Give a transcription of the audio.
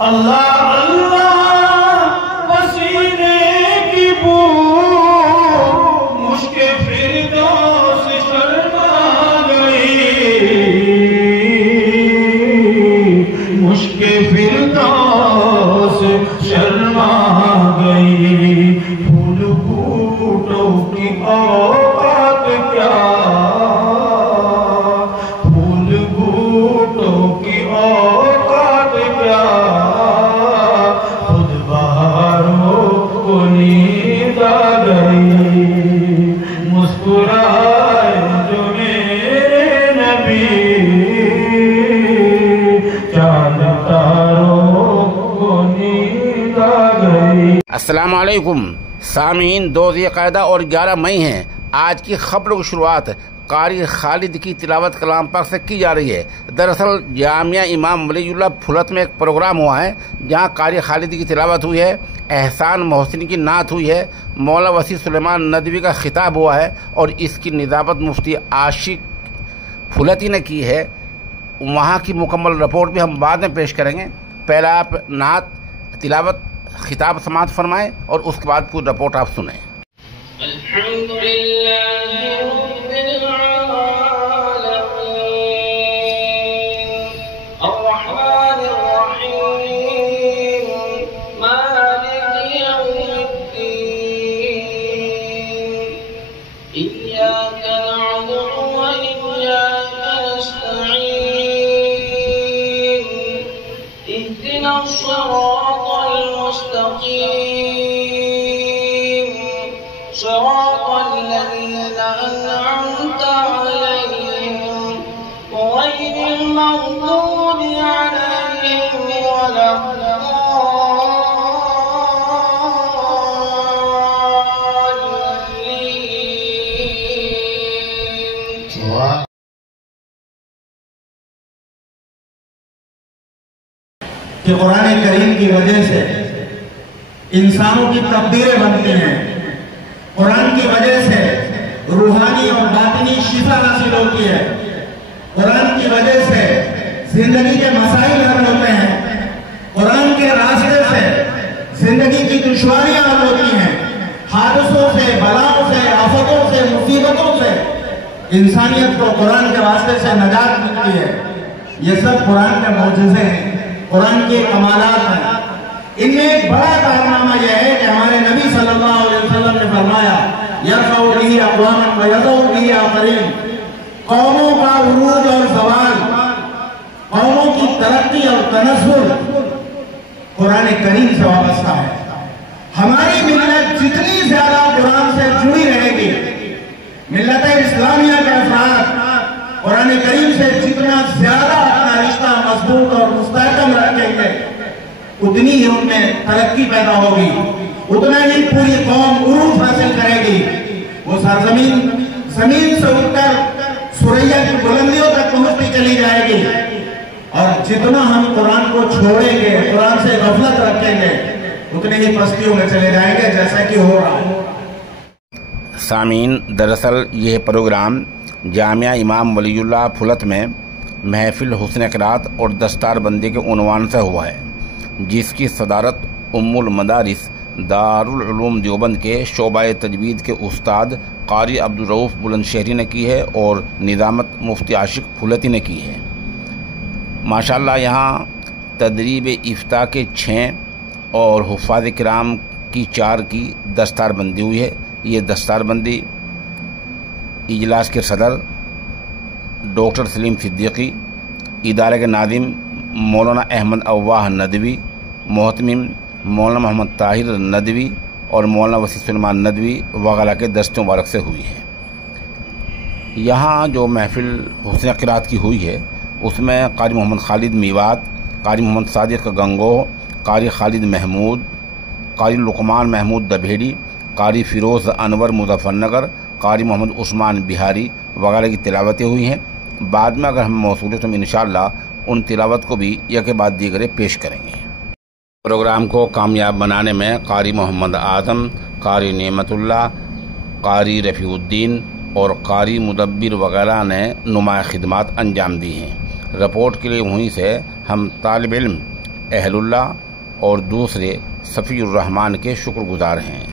اللہ اللہ پسینے کی بو مشک فردوس شرما گئی، مشک فردوس شرما گئی، پھول بوٹوں کی اوقات کیا، پھول بوٹوں کی اوقات کیا، خود بہاروں کو نیند آ گئی، مسکرائے جو میرے نبی، چاند تاروں کو نیند آ گئی۔ السلام علیکم سامعین، 2 ذی القعدہ اور 11 مئی ہیں۔ آج کی خبر کی شروعات قاری خالد کی تلاوت کلام پاک سے کی جا رہی ہے۔ دراصل جامعہ امام ولی اللہ پھلت میں ایک پروگرام ہوا ہے جہاں قاری خالد کی تلاوت ہوئی ہے، احسان محسن کی نعت ہوئی ہے، مولانا وسیع سلیمان ندوی کا خطاب ہوا ہے اور اس کی نظامت مفتی عاشق پھلتی نے کی ہے۔ وہاں کی مکمل رپورٹ بھی ہم بعد میں پیش کریں گے۔ پہلا آپ نعت تلاوت خطاب سماعت فرمائیں اور اس کے بعد پوری رپورٹ آپ سنیں۔ الحمدللہ رب العالمین الرحمن الرحیم مالک یوم الدین ایاک نعبد و ایاک نستعین اهدنا الصراط المستقیم صراط الذين أنعمت عليهم غير المغضوب عليهم ولا الضالين۔ کہ قرآن کریم کی وجہ سے انسانوں کی تقدیریں بنتی ہیں، قرآن کی وجہ سے روحانی اور باطنی شفا حاصل ہوتی ہے، قرآن کی وجہ سے زندگی کے مسائل حل ہوتے ہیں، قرآن کے راستے سے زندگی کی دشواریاں حل ہوتی ہیں، حادثوں سے، بلاؤں سے، آفتوں سے، مصیبتوں سے انسانیت کو قرآن کے واسطے سے نجات ملتی ہے۔ یہ سب قرآن کے معجزے ہیں، قرآن کے کمالات ہیں۔ ان میں ایک بڑا کارنامہ یہ ہے کہ ہمارے نبی صلی اللہ علیہ وسلم نے فرمایا یرفع بہ اقواما ویضع بہ آخرین، قوموں کا عروج اور زوال، قوموں کی ترقی اور تنزل قرآن کریم سے وابستہ ہے۔ ہماری ملت جتنی زیادہ قرآن سے جڑی رہے گی، ملت اسلامیہ کے افراد قرآن کریم سے جتنا زیادہ اپنا رشتہ مضبوط اور مستحکم رکھیں گے، اتنی ہی ان میں ترقی پیدا ہوگی، اتنا ہی پوری قوم عروج حاصل کرے گی، وہ سرزمین زمین سے اٹھ کر ثریا کی بلندیوں تک پہنچتی چلی جائے گی، اور جتنا ہم قرآن کو چھوڑیں گے، قرآن سے غفلت رکھیں گے، اتنے ہی پستیوں میں چلے جائیں گے جیسا کہ ہو رہا ہے۔ سامعین، دراصل یہ پروگرام جامعہ امام ولی اللہ پھلت میں محفل حسن قرات اور دستار بندی کے عنوان سے ہوا ہے، جس کی صدارت ام المدارس دارالعلوم دیوبند کے شعبہ تجوید کے استاد قاری عبدالرؤف بلند شہری نے کی ہے اور نظامت مفتی عاشق پھلتی نے کی ہے۔ ماشاءاللہ یہاں تدریب افتاء کے 6 اور حفاظ کرام کی 4 کی دستار بندی ہوئی ہے۔ یہ دستار بندی اجلاس کے صدر ڈاکٹر سلیم صدیقی، ادارے کے ناظم مولانا احمد اواہ ندوی، محتمم مولانا محمد طاہر ندوی اور مولانا وسیع سلیمان ندوی وغیرہ کے دست مبارک سے ہوئی ہے۔ یہاں جو محفل حسن قرات کی ہوئی ہے اس میں قاری محمد خالد میوات، قاری محمد صادق گنگو، قاری خالد محمود، قاری لقمان محمود دبھیڑی، قاری فیروز انور مظفر نگر، قاری محمد عثمان بہاری وغیرہ کی تلاوتیں ہوئی ہیں۔ بعد میں اگر ہم موصول ہیں تو انشاءاللہ ان تلاوت کو بھی یک بعد دیگرے پیش کریں گے۔ پروگرام کو کامیاب بنانے میں قاری محمد اعظم، قاری نعمت اللہ، قاری رفیع الدین اور قاری مدبر وغیرہ نے نمایاں خدمات انجام دی ہیں۔ رپورٹ کے لیے وہیں سے ہم طالب علم اہل اللہ اور دوسرے صفی الرحمان کے شکر گزار ہیں۔